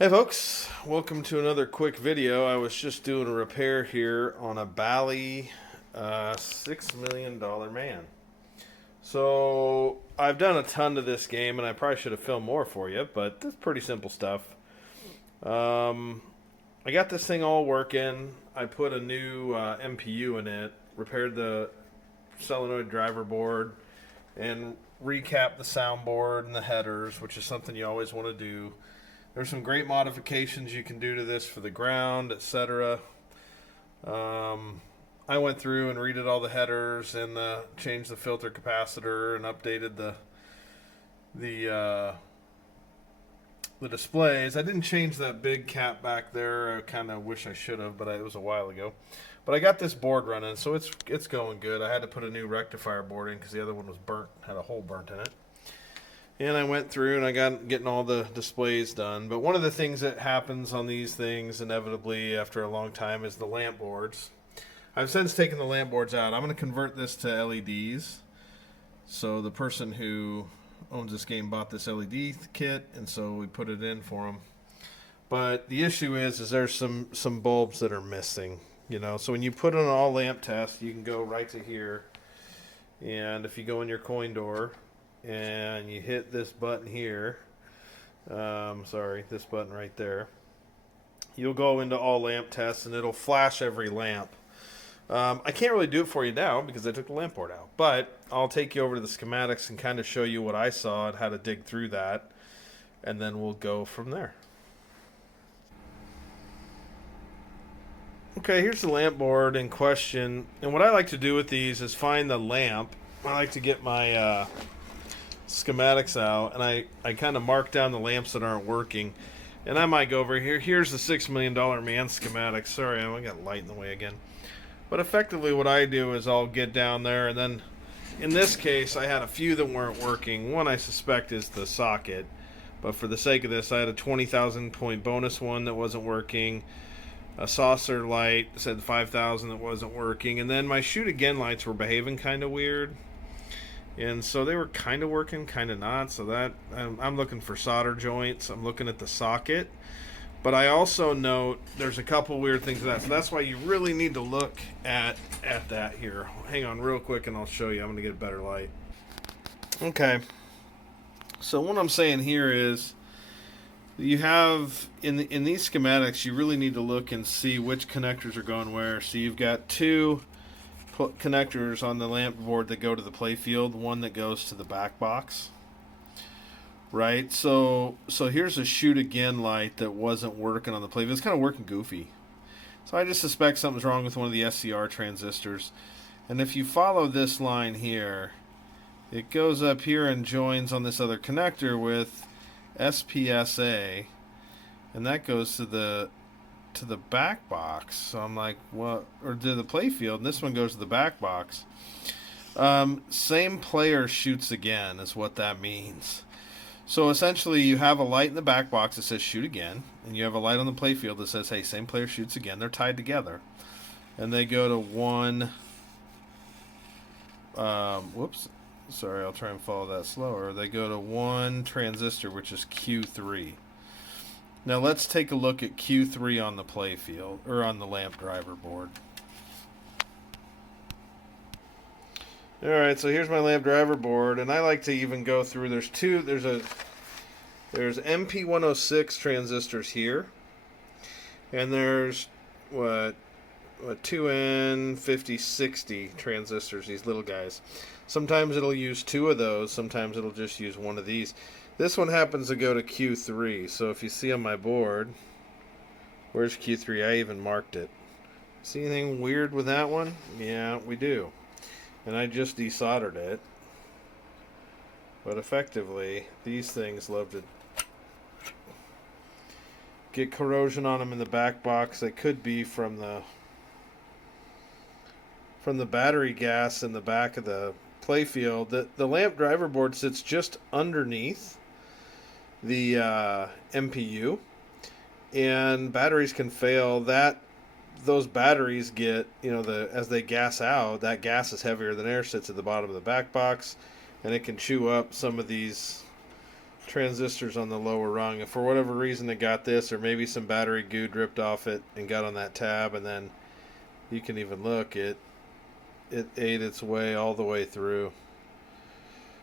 Hey folks, welcome to another quick video. I was just doing a repair here on a Bally $6 million man. So I've done a ton to this game and I probably should have filmed more for you, but it's pretty simple stuff. I got this thing all working. I put a new MPU in it, repaired the solenoid driver board, and recapped the soundboard and the headers, which is something you always want to do. There's some great modifications you can do to this for the ground, etc. I went through and redid all the headers and changed the filter capacitor and updated the displays. I didn't change that big cap back there. I kind of wish I should have, but it was a while ago. But I got this board running, so it's going good. I had to put a new rectifier board in because the other one was burnt, had a hole burnt in it. And I went through and I got getting all the displays done. But one of the things that happens on these things inevitably after a long time is the lamp boards. I've since taken the lamp boards out. I'm going to convert this to LEDs. So the person who owns this game bought this LED kit, and so we put it in for him. But the issue is there's some bulbs that are missing. So when you put on an all lamp test, you can go right to here. And if you go in your coin door and you hit this button here, this button right there, you'll go into all lamp tests and it'll flash every lamp. I can't really do it for you now because I took the lamp board out, but I'll take you over to the schematics and kind of show you what I saw and how to dig through that, and then we'll go from there. Okay, here's the lamp board in question, and what I like to do with these is find the lamp. I like to get my schematics out, and I kind of mark down the lamps that aren't working. And I might go over here. Here's the $6 million man schematic. Sorry, I got light in the way again. But effectively what I do is I'll get down there, and then in this case I had a few that weren't working. One I suspect is the socket, but for the sake of this I had a 20,000 point bonus one that wasn't working, a saucer light said 5,000 that wasn't working, and then my shoot again lights were behaving kind of weird. And so they were kind of working, kind of not. So that I'm looking for solder joints. I'm looking at the socket. But I also note there's a couple weird things with that. So that's why you really need to look at that here. Hang on real quick and I'll show you. I'm going to get a better light. Okay. So what I'm saying here is you have, in these schematics, you really need to look and see which connectors are going where. So you've got two connectors on the lamp board that go to the playfield, one that goes to the back box, right? So here's a shoot again light that wasn't working on the playfield. It's kind of working goofy, so I just suspect something's wrong with one of the SCR transistors. And if you follow this line here, it goes up here and joins on this other connector with SPSA, and that goes to the back box. So I'm like, what? Or to the playfield, and this one goes to the back box. Same player shoots again is what that means. So essentially you have a light in the back box that says shoot again, and you have a light on the playfield that says, hey, same player shoots again. They're tied together, and they go to one whoops, sorry, I'll try and follow that slower. They go to one transistor, which is Q3. Now let's take a look at Q3 on the playfield, or on the lamp driver board. Alright, so here's my lamp driver board, and I like to even go through, there's MP106 transistors here, and there's what 2N5060 transistors, these little guys. Sometimes it'll use two of those, sometimes it'll just use one of these. This one happens to go to Q3, so if you see on my board, where's Q3? I even marked it. See anything weird with that one? Yeah, we do. And I just desoldered it. But effectively, these things love to get corrosion on them in the back box. That could be from the battery gas in the back of the playfield. The lamp driver board sits just underneath the MPU, and batteries can fail. Those batteries get, as they gas out, that gas is heavier than air, sits at the bottom of the back box, and it can chew up some of these transistors on the lower rung. If for whatever reason it got this, or maybe some battery goo dripped off it and got on that tab, and then you can even look, it ate its way all the way through.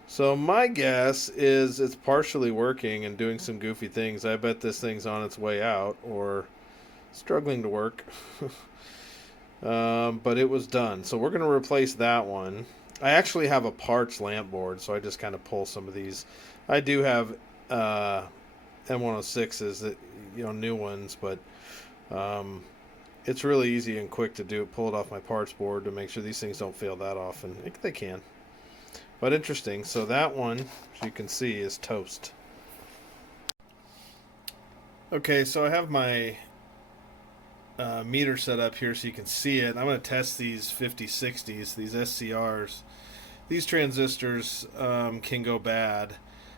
So my guess is it's partially working and doing some goofy things. I bet this thing's on its way out or struggling to work. But it was done. So we're going to replace that one. I actually have a parts lamp board, so I just kind of pull some of these. I do have M106s, that, new ones, but it's really easy and quick to do it. Pull it off my parts board to make sure these things don't fail that often. They can. But interesting. So that one, as you can see, is toast. Okay, so I have my meter set up here so you can see it. I'm going to test these 5060s, these SCRs. These transistors can go bad.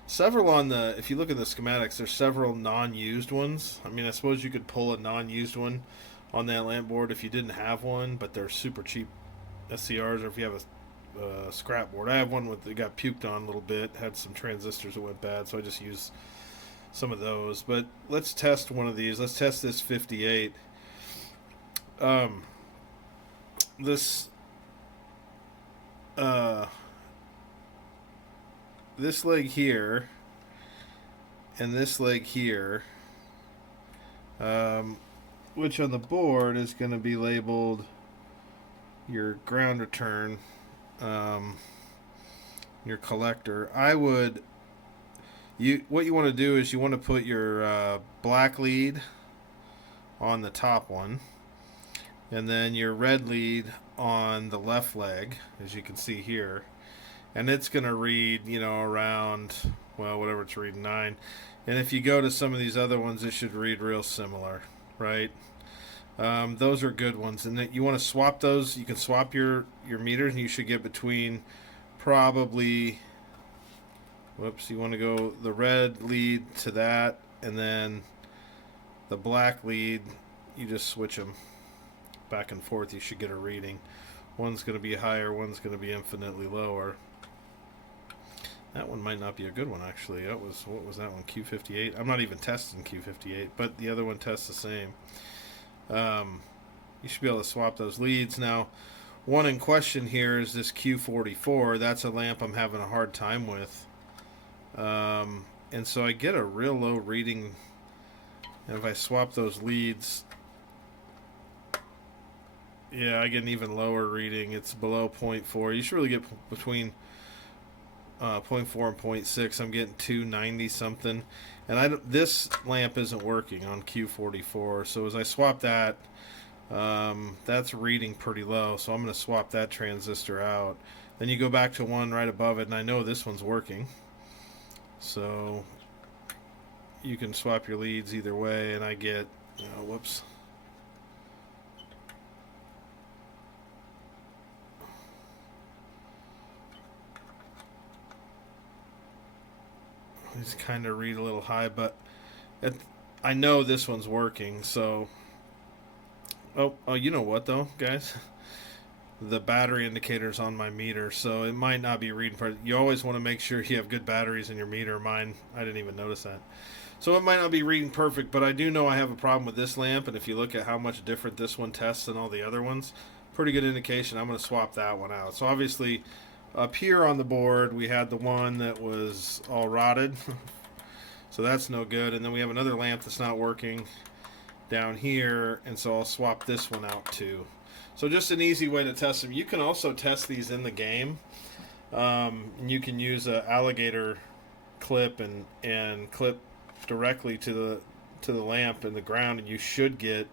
Several on the, if you look at the schematics, there's several non-used ones. I mean, I suppose you could pull a non-used one on that lamp board if you didn't have one, but they're super cheap SCRs, or if you have a scrap board. I have one that got puked on a little bit, had some transistors that went bad, so I just used some of those. But let's test one of these. Let's test this 58. This leg here and this leg here, which on the board is going to be labeled your ground return, your collector. What you want to do is you want to put your black lead on the top one, and then your red lead on the left leg, as you can see here, and it's going to read, around, whatever it's reading, 9. And if you go to some of these other ones, it should read real similar, right? Those are good ones, and then you want to swap those. You can swap your meters, and you should get between probably, you want to go the red lead to that, and then the black lead, you just switch them back and forth. You should get a reading. One's going to be higher, one's going to be infinitely lower. That one might not be a good one, actually. What was that one? Q58? I'm not even testing Q58, but the other one tests the same. You should be able to swap those leads. Now, one in question here is this Q44. That's a lamp I'm having a hard time with. And so I get a real low reading. And if I swap those leads, yeah, I get an even lower reading. It's below 0.4. You should really get between 0.4 and 0.6. I'm getting 290 something, and this lamp isn't working on Q44. So as I swap that, that's reading pretty low. So I'm going to swap that transistor out. Then you go back to one right above it, and I know this one's working. So you can swap your leads either way, and I get, whoops. These kind of read a little high, but I know this one's working. So, oh, you know what though, guys? The battery indicator's on my meter, so it might not be reading. You always want to make sure you have good batteries in your meter. Mine, I didn't even notice that. So it might not be reading perfect, but I do know I have a problem with this lamp, and if you look at how much different this one tests than all the other ones, pretty good indication. I'm going to swap that one out. So obviously, up here on the board, we had the one that was all rotted. So that's no good. And then we have another lamp that's not working down here, and so I'll swap this one out too. So just an easy way to test them. You can also test these in the game. And you can use an alligator clip and clip directly to the lamp in the ground, and you should get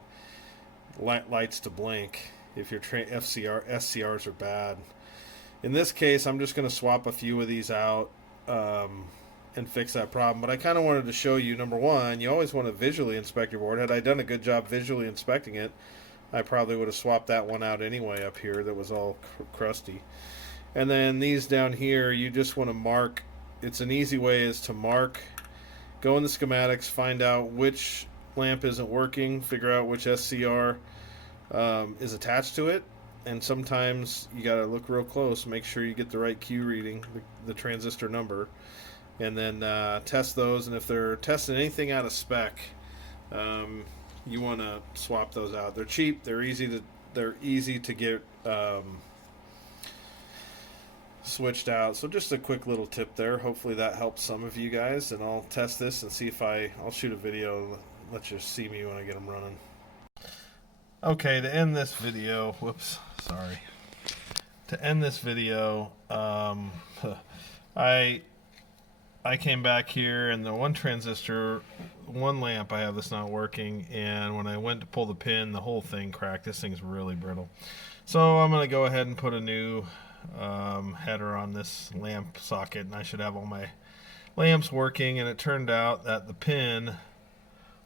lights to blink if your SCRs are bad. In this case, I'm just going to swap a few of these out and fix that problem. But I kind of wanted to show you, number one, you always want to visually inspect your board. Had I done a good job visually inspecting it, I probably would have swapped that one out anyway up here that was all crusty. And then these down here, you just want to mark. It's an easy way is to mark, go in the schematics, find out which lamp isn't working, figure out which SCR is attached to it. And sometimes you got to look real close, make sure you get the right Q reading, the transistor number. and then test those. And if they're testing anything out of spec, you want to swap those out. They're cheap. They're easy to get switched out. So just a quick little tip there. Hopefully that helps some of you guys. And I'll test this and see if I'll shoot a video and let you see me when I get them running. Okay, to end this video, whoops, sorry. To end this video, I came back here and the one transistor, one lamp I have that's not working, and when I went to pull the pin, the whole thing cracked. This thing's really brittle. So I'm going to go ahead and put a new header on this lamp socket, and I should have all my lamps working. And it turned out that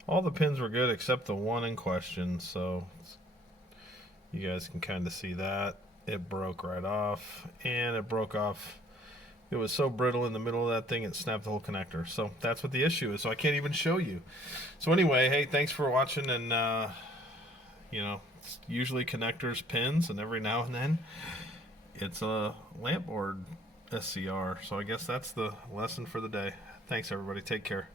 all the pins were good except the one in question. So you guys can kind of see that. It broke right off, and it broke off. It was so brittle in the middle of that thing, it snapped the whole connector. So that's what the issue is. So I can't even show you. So anyway, hey, thanks for watching. And it's usually connectors, pins, and every now and then it's a lamp board SCR. So I guess that's the lesson for the day. Thanks, everybody. Take care.